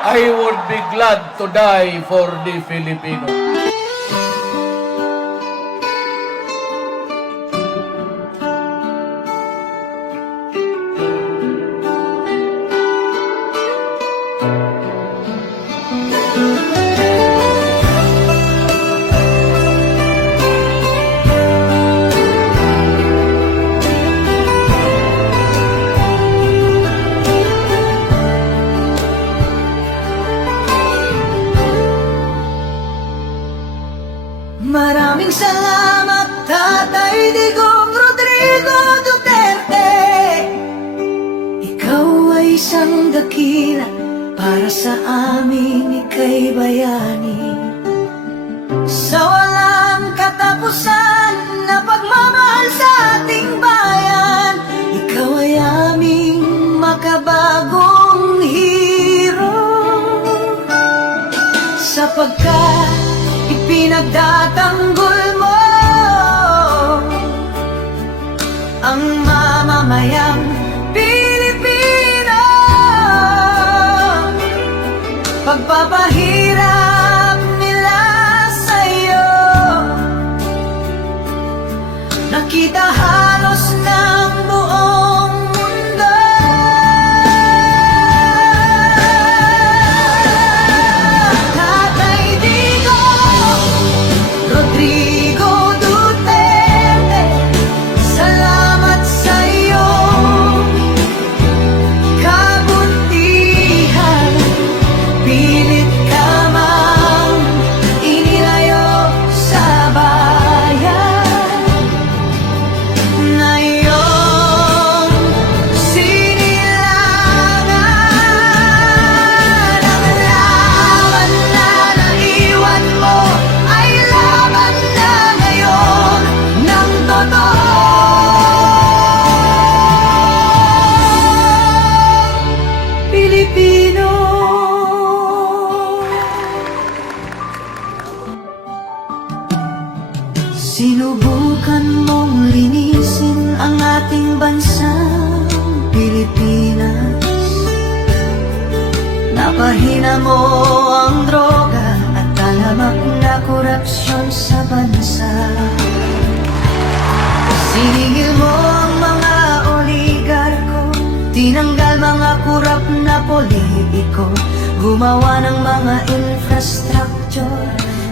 I would be glad to die for the Filipino. Maraming salamat, Tatay Digong Rodrigo Duterte. Ikaw ay isang dakila para sa amin, ika'y bayani. Sa walang katapusan na pagmamahal sa ating bayan, ikaw ay aming makabagong hero. Sapagkat ipinagtatanggol mo ang mamamayang Pilipino. Pagpapahirap nila sa'yo, nakita halos ng buong mundo. Tatay Digong Rodrigo Duterte, salamat sa iyong kabutihan. Pilit ka mang inilayo sa bayan na iyong sinilangan. Ang laban na naiwan mo ay laban na ngayon ng totoong Pilipino. Sinubukan mong linisin ang ating bansang Pilipinas. Napahina mo ang droga at talamak na korupsyon sa bansa. Sinigil mo ang mga oligarko, tinanggal mga kurap na politiko, gumawa ng mga infrastructure,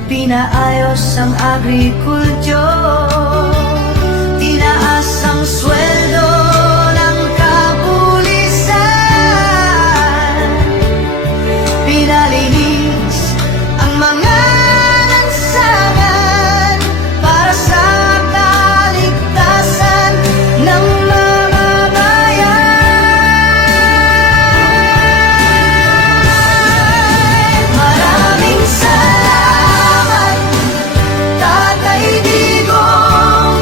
pinaayos ang agrikulture, tinaas ang sweldo ng kapulisan, pinalinis ang mga lansangan para sa kaligtasan ng mamamayan. Maraming salamat, Tatay Digong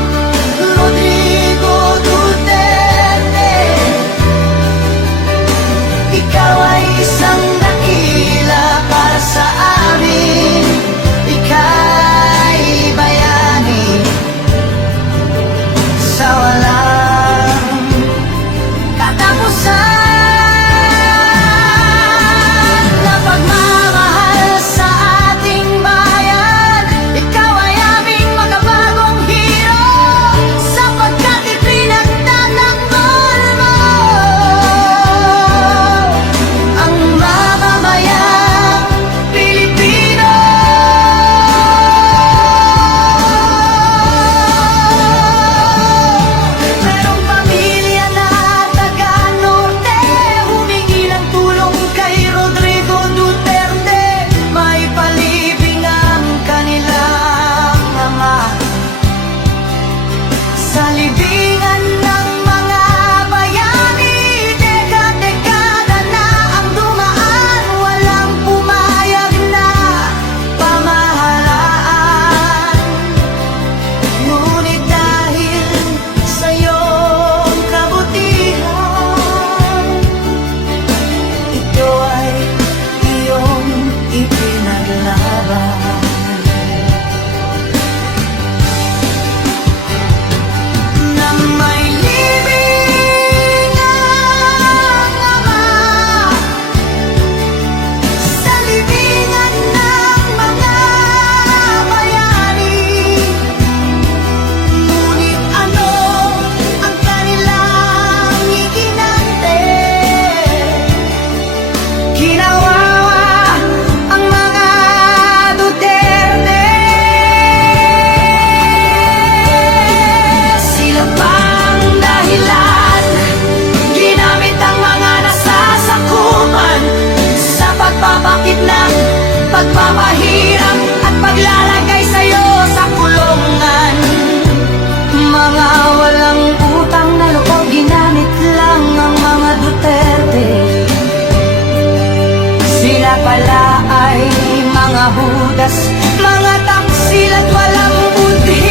pala ay mga hudas, mga taksil at walang budhi.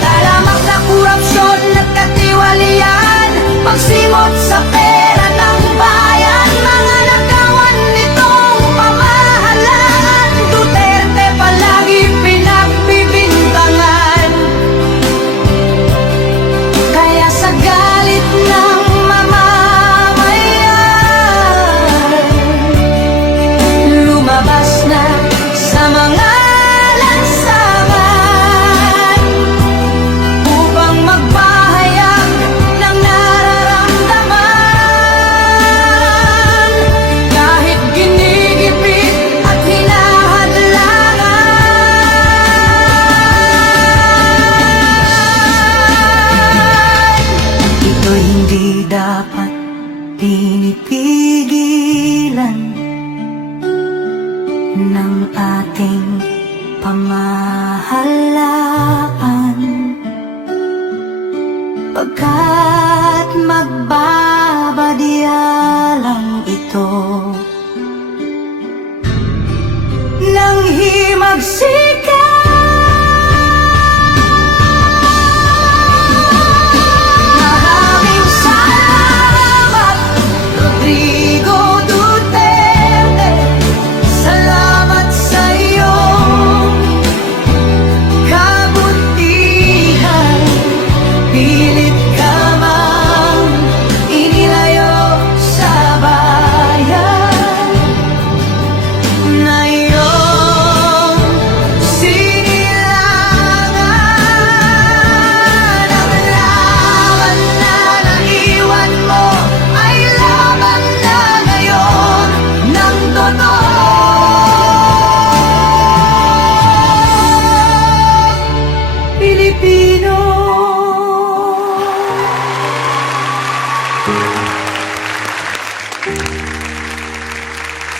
Talamak na korupsyon at katiwalian, pagsimot sa pera ng bayan, mga nagawan nitong pamahalaan. Duterte palagi pinagbibintangan, kaya sa galit ng mamamayan, lumabas na sa mga lansangan upang magpahayag ng nararamdaman, kahit ginigipit at hinahadlangan. Ito'y hindi dapat pinipigilan ng ating pamahalaan, pagkat magbabadya lang ito ng himagsikan